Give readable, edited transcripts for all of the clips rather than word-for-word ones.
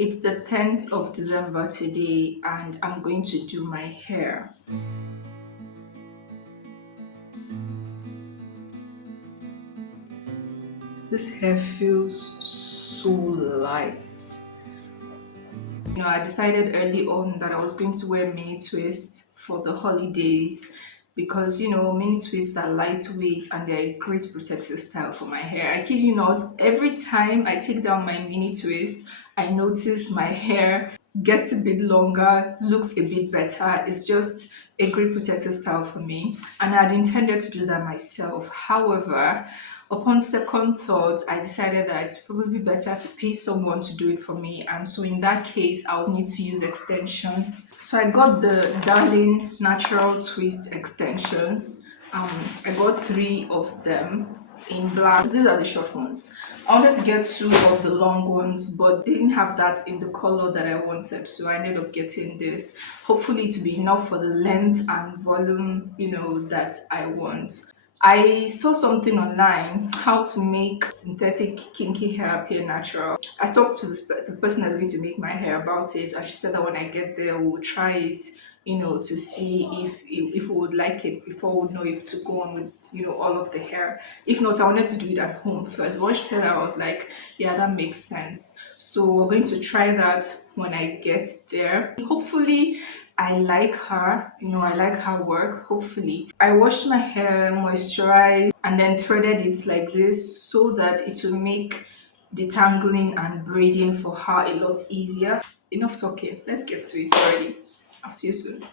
It's the 10th of December today, and I'm going to do my hair. This hair feels so light. I decided early on that I was going to wear mini twists for the holidays because mini twists are lightweight and they're a great protective style for my hair. I kid you not, every time I take down my mini twist, I notice my hair gets a bit longer, looks a bit better. It's just a great protective style for me, and I'd intended to do that myself. However, upon second thought, I decided that it's probably better to pay someone to do it for me. And so, in that case, I'll need to use extensions. So, I got the Darling Natural Twist extensions. I got three of them in black. These are the short ones. I wanted to get two of the long ones, but they didn't have that in the color that I wanted. So, I ended up getting this. Hopefully, to be enough for the length and volume, that I want. I saw something online how to make synthetic kinky hair appear natural. I talked to the person that's going to make my hair about it, and she said that when I get there, we'll try it, to see if we would like it before we know if to go on with all of the hair. If not, I wanted to do it at home first. But when she said that, I was like, yeah, that makes sense. So we're going to try that when I get there. Hopefully, I like her, I like her work, hopefully. I washed my hair, moisturized, and then threaded it like this so that it will make detangling and braiding for her a lot easier. Enough talking, let's get to it already. I'll see you soon.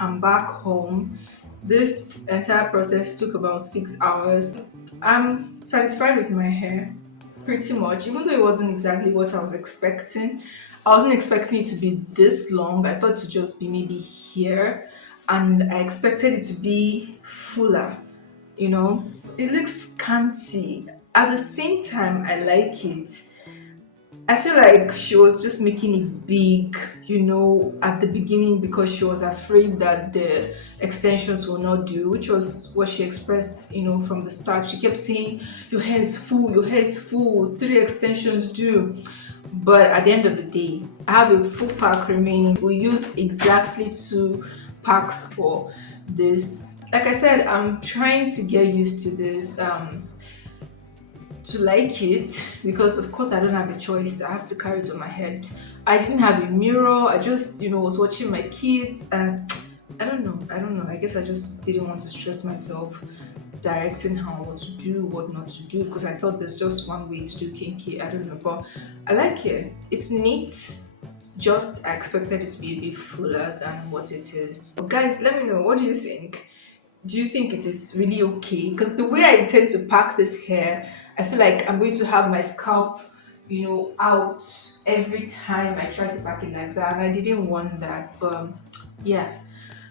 I'm back home. This entire process took about 6 hours. I'm satisfied with my hair, pretty much, even though it wasn't exactly what I was expecting. I wasn't expecting it to be this long. I thought to just be maybe here, and I expected it to be fuller. It looks scanty. At the same time, I like it. I feel like she was just making it big, at the beginning because she was afraid that the extensions will not do, which was what she expressed, from the start. She kept saying, your hair is full, three extensions do. But at the end of the day, I have a full pack remaining. We used exactly 2 packs for this. Like I said, I'm trying to get used to this. To like it because of course I don't have a choice. I have to carry it on my head. I didn't have a mirror. I just was watching my kids and I don't know. I guess I just didn't want to stress myself directing her what to do, what not to do, because I thought there's just one way to do kinky. I don't know, but I like it. It's neat. Just I expected it to be a bit fuller than what it is. But guys, let me know, what do you think? Do you think it is really okay? Because the way I intend to pack this hair, I feel like I'm going to have my scalp, out every time I try to pack it like that. And I didn't want that. But yeah.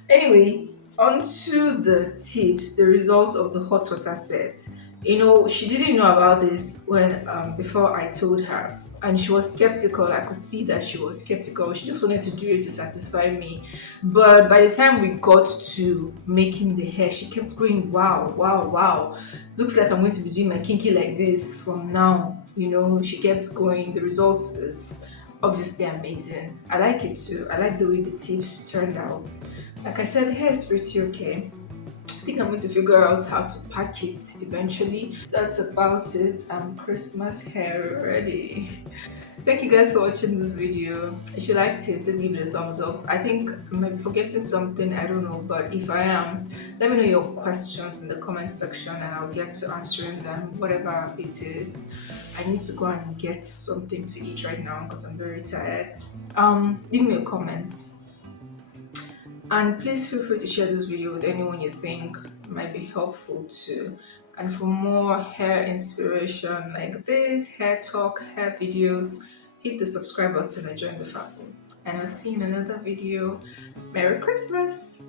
Anyway, on to the tips, the results of the hot water set. She didn't know about this when before I told her, and she was skeptical. I could see that she was skeptical. She just wanted to do it to satisfy me. But by the time we got to making the hair, she kept going, wow, wow, wow. Looks like I'm going to be doing my kinky like this from now. She kept going. The result is obviously amazing. I like it too. I like the way the tips turned out. Like I said, the hair is pretty okay. I think I'm going to figure out how to pack it eventually. That's about it. Christmas hair ready. Thank you guys for watching this video. If you liked it, please give it a thumbs up. I think I might be forgetting something, I don't know, but if I am, let me know your questions in the comment section and I'll get to answering them, whatever it is. I need to go and get something to eat right now because I'm very tired. Leave me a comment. And please feel free to share this video with anyone you think might be helpful to. And for more hair inspiration like this, hair talk, hair videos, hit the subscribe button and join the family. And I'll see you in another video. Merry Christmas!